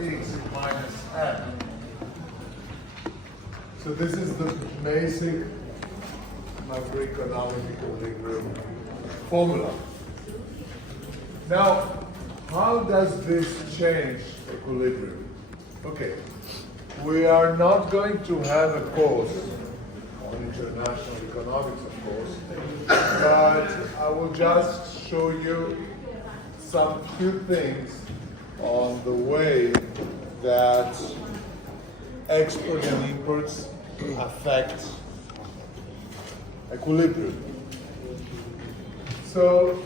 x minus m. So this is the basic macroeconomic equilibrium formula. Now, how does this change equilibrium? Okay, we are not going to have a course on international economics, of course, but I will just show you some few things on the way that exports and imports affect equilibrium. So,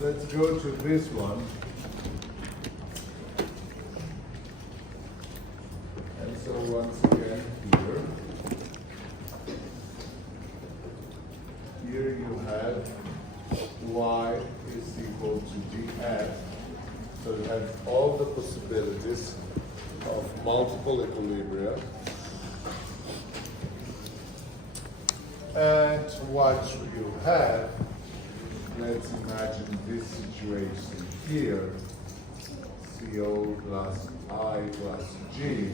let's go to this one. And so once again here you have y is equal to df. So you have all the possibilities of multiple equilibria. And what you have, let's imagine this situation here, CO plus I plus G.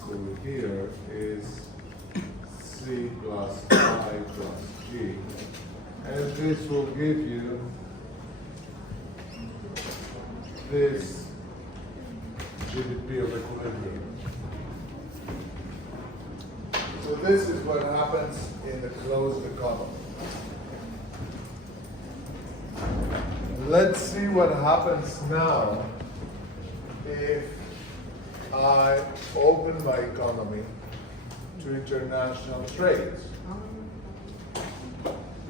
So here is C plus I plus G. And this will give you this GDP of equilibrium. So this is what happens in the closed economy. Let's see what happens now if I open my economy to international trade.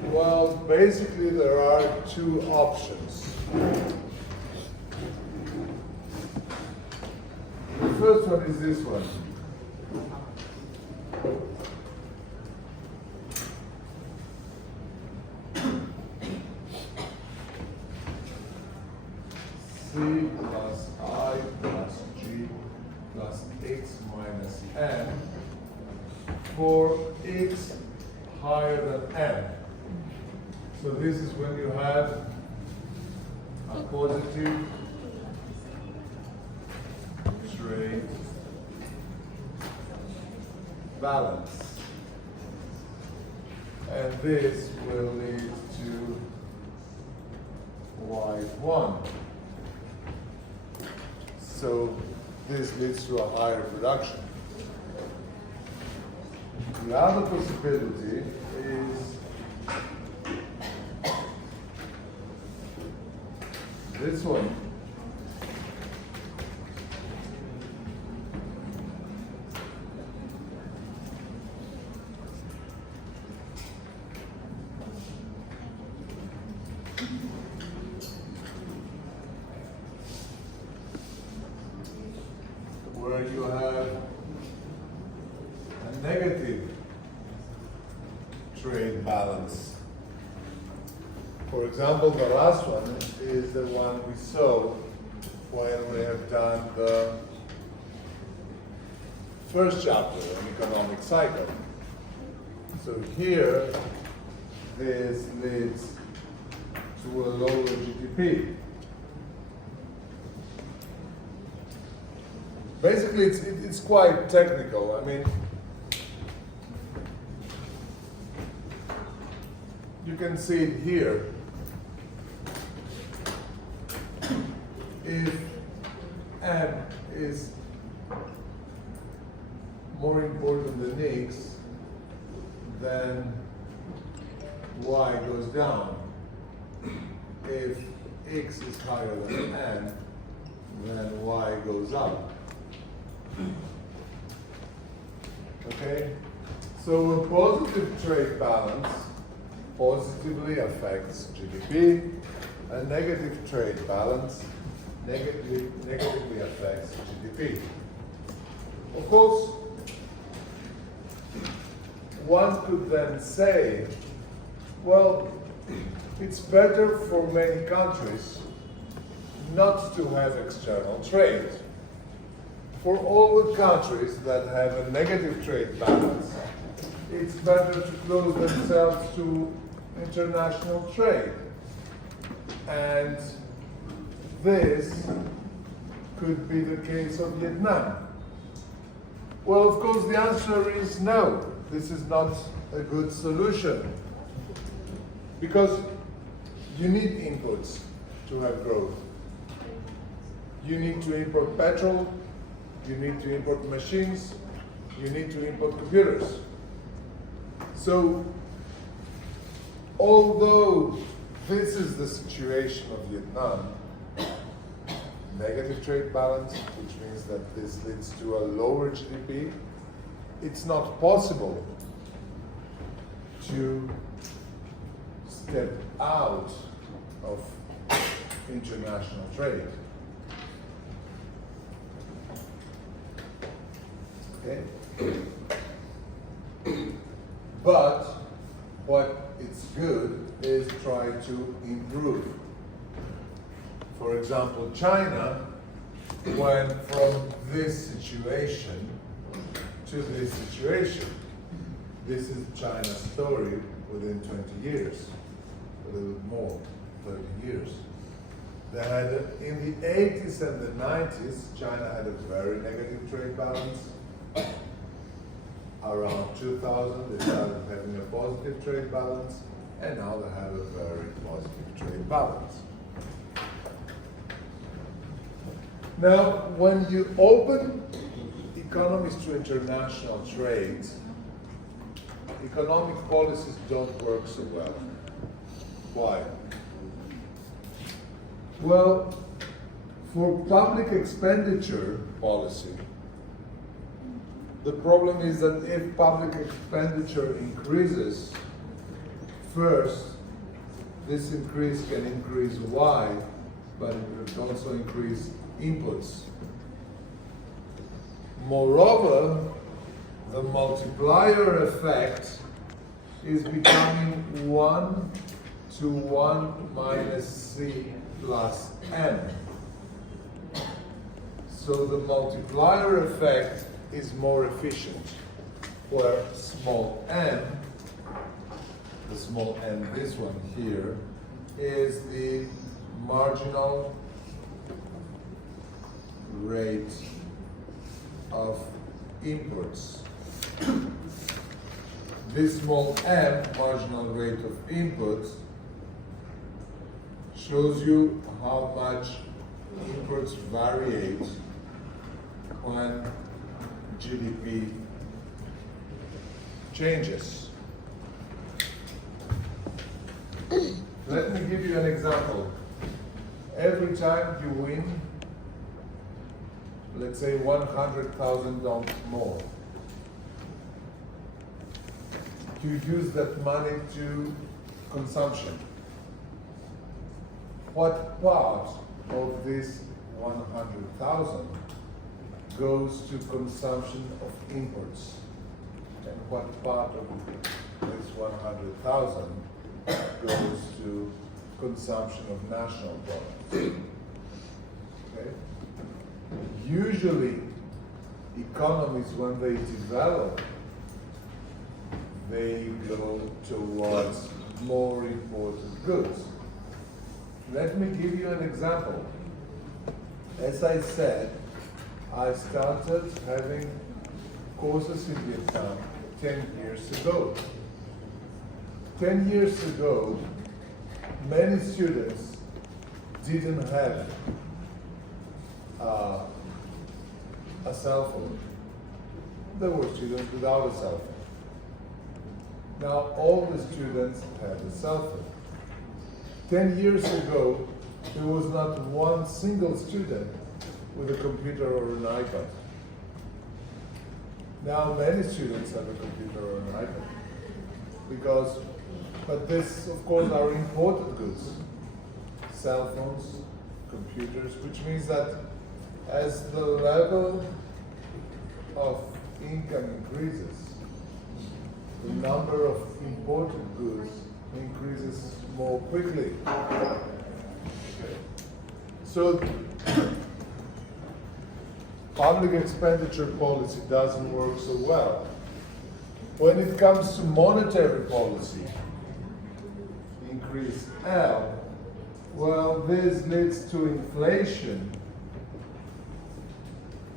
Well, basically there are two options. The first one is this one. C plus I plus G plus x minus n for x higher than n. So this is when you have a positive trade balance. And this will lead to y1. So this leads to a higher production. The other possibility is this one. Where you have a negative trade balance. For example, the last one is the one we saw when we have done the first chapter on economic cycle. So here, this leads to a lower GDP. Basically, it's quite technical. I mean, you can see it here. If M is more important than X, then Y goes down. If X is higher than N, then Y goes up. Okay? So a positive trade balance positively affects GDP. A negative trade balance negatively affects GDP. Of course, one could then say, well, it's better for many countries not to have external trade. For all the countries that have a negative trade balance, it's better to close themselves to international trade. And this could be the case of Vietnam. Well, of course, the answer is no. This is not a good solution. Because you need inputs to have growth. You need to import petrol, you need to import machines, you need to import computers. So, although this is the situation of Vietnam, negative trade balance, which means that this leads to a lower GDP, it's not possible to step out of international trade. Okay? But what it's good is try to improve. For example, China went from this situation to this situation. This is China's story within 20 years, a little bit more, 30 years. They had, in the 80s and the 90s, China had a very negative trade balance. Around 2000, they started having a positive trade balance, and now they have a very positive trade balance. Now, when you open economies to international trade, economic policies don't work so well. Why? Well, for public expenditure policy, the problem is that if public expenditure increases, first, this increase can increase Y, but it will also increase inputs. Moreover, the multiplier effect is becoming 1 to 1 minus C plus M. So the multiplier effect is more efficient, where small m, the small m, this one here, is the marginal rate of inputs. This small m, marginal rate of inputs, shows you how much inputs variate when GDP changes. Let me give you an example. Every time you win, let's say $100,000 more, you use that money to consumption. What part of this 100,000 goes to consumption of imports? And what part of this 100,000 goes to consumption of national products? Okay? Usually, economies, when they develop, they go towards more imported goods. Let me give you an example. As I said, I started having courses in Vietnam 10 years ago. 10 years ago, many students didn't have a cell phone. There were students without a cell phone. Now all the students have a cell phone. 10 years ago, there was not one single student with a computer or an iPad. Now many students have a computer or an iPad. But this, of course, are imported goods. Cell phones, computers, which means that as the level of income increases, the number of imported goods increases more quickly. So public expenditure policy doesn't work so well. When it comes to monetary policy, increase L, well, this leads to inflation,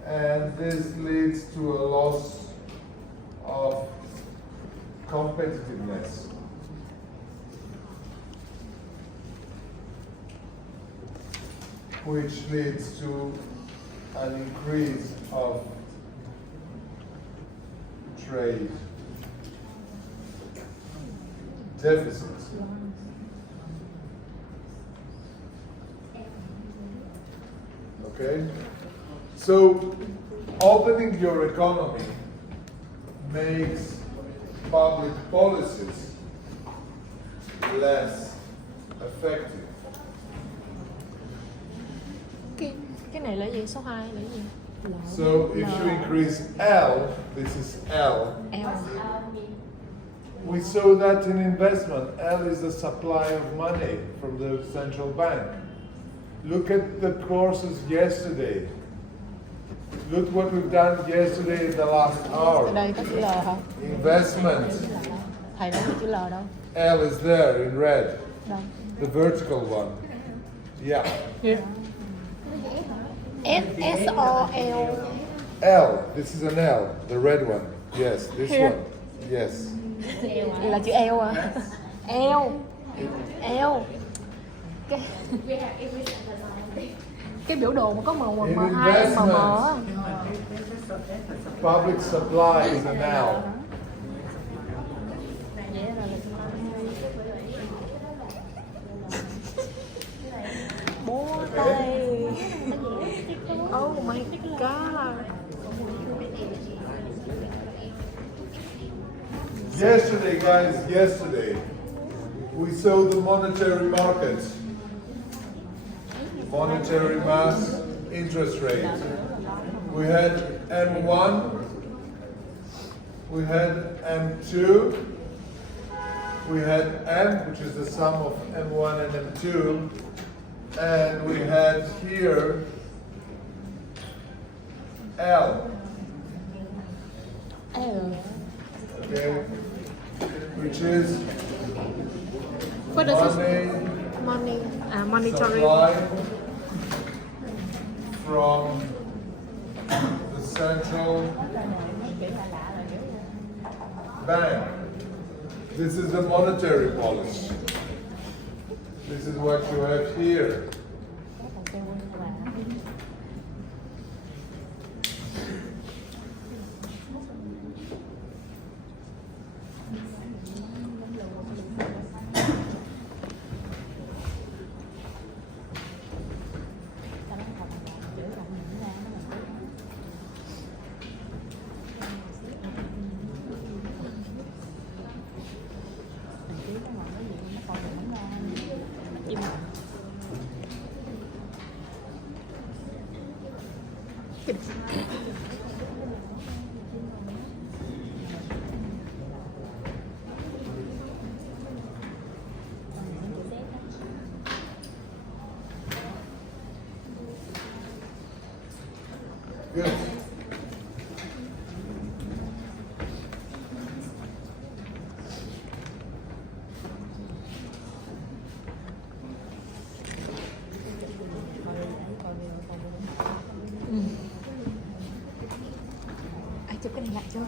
and this leads to a loss of competitiveness. Which leads to an increase of trade deficits. Okay? So, opening your economy makes public policies less effective. Cái này là gì? Số 2 là gì? So if you increase L, this is L. L. We saw that in investment. L is the supply of money from the central bank. Look at the courses yesterday. Look what we've done yesterday in the last Ở hour. đây có chữ L hả? Investment. Thầy đâu có chữ L đâu. L is there in red. Đâu? The vertical one. Yeah. Here. S-O-L. L. This is an L. The red one. Yes, this Here. one. Yes. Là chữ L à? L. L. Cái biểu đồ mà có màu In M2, màu á. investment, public supply is an L. Bó tay. Oh my god. Yesterday, guys, yesterday, we saw the monetary market. Monetary mass interest rate. We had M1, we had M2, we had M, which is the sum of M1 and M2, and we had here L. L. Okay, which is What does money money? Monetary. supply from the central bank. This is the monetary policy. This is what you have here. Good. Ai chụp cái này lại cho.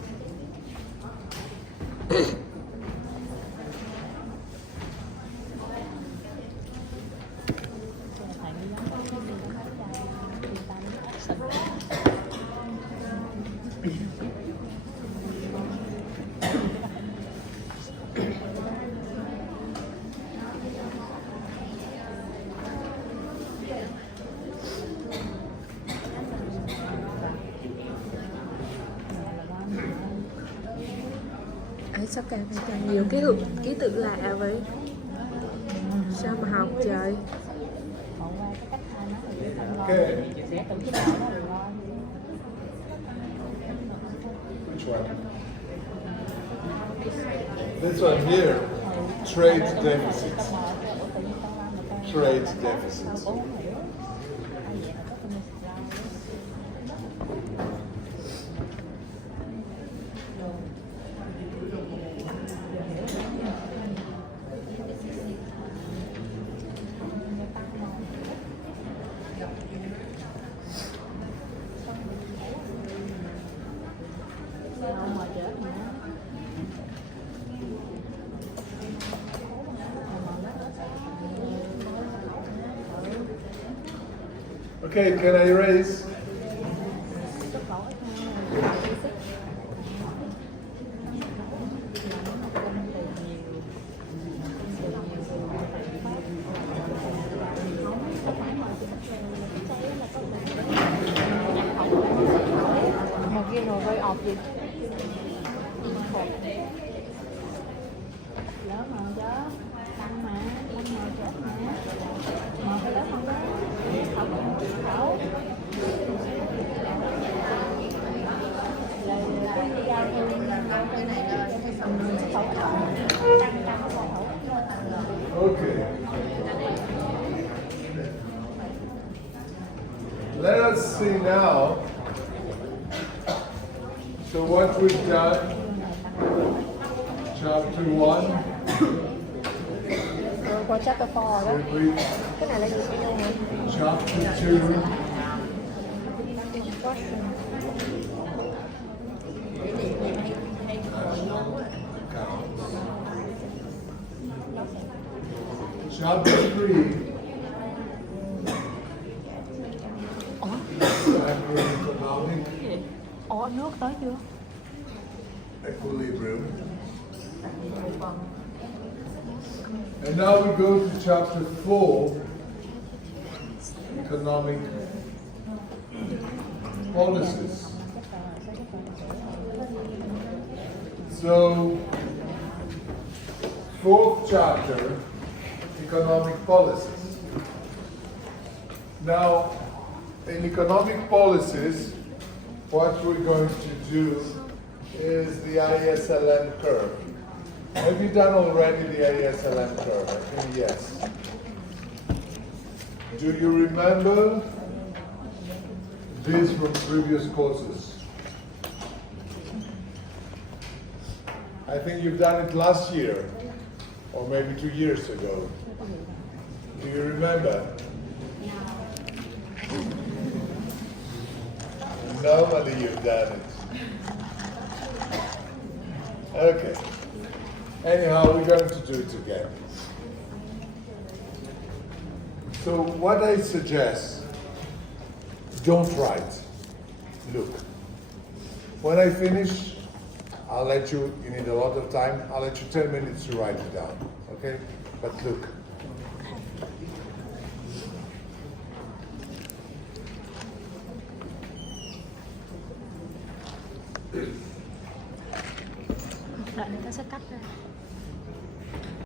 Sao càng ngày càng nhiều cái ký tự lạ vậy? Sao mà học trời? Okay. Which one? This one here. Trade deficits. Trade deficits. Okay, can I erase? Một kia rồi rơi ọp gì? Lớp mà chứ tăng mà chết mà cái lớp không đó khẩu rồi cái đi giao thương cái này là cái phần khẩu tăng khẩu. Okay. Let us see now. So what we've done, chapter 1, Qua chapter 4 đó. then we, Cái này là gì sẽ vô hả? chapter 2, chapter 3, macroeconomic Ủa nước tới chưa? equilibrium. And now we go to chapter 4, economic policies. So, fourth chapter, economic policies. Now, in economic policies, what we're going to do is the ISLM curve. Have you done already the ISLM curve? I think yes. Do you remember this from previous courses? I think you've done it last year, or maybe 2 years ago. Do you remember? Normally you've done it. Okay. Anyhow, we're going to do it again. So what I suggest, don't write. Look. When I finish, I'll let you need a lot of time, I'll let you 10 minutes to write it down. Okay? But look. Đợi người ta sẽ cắt ra.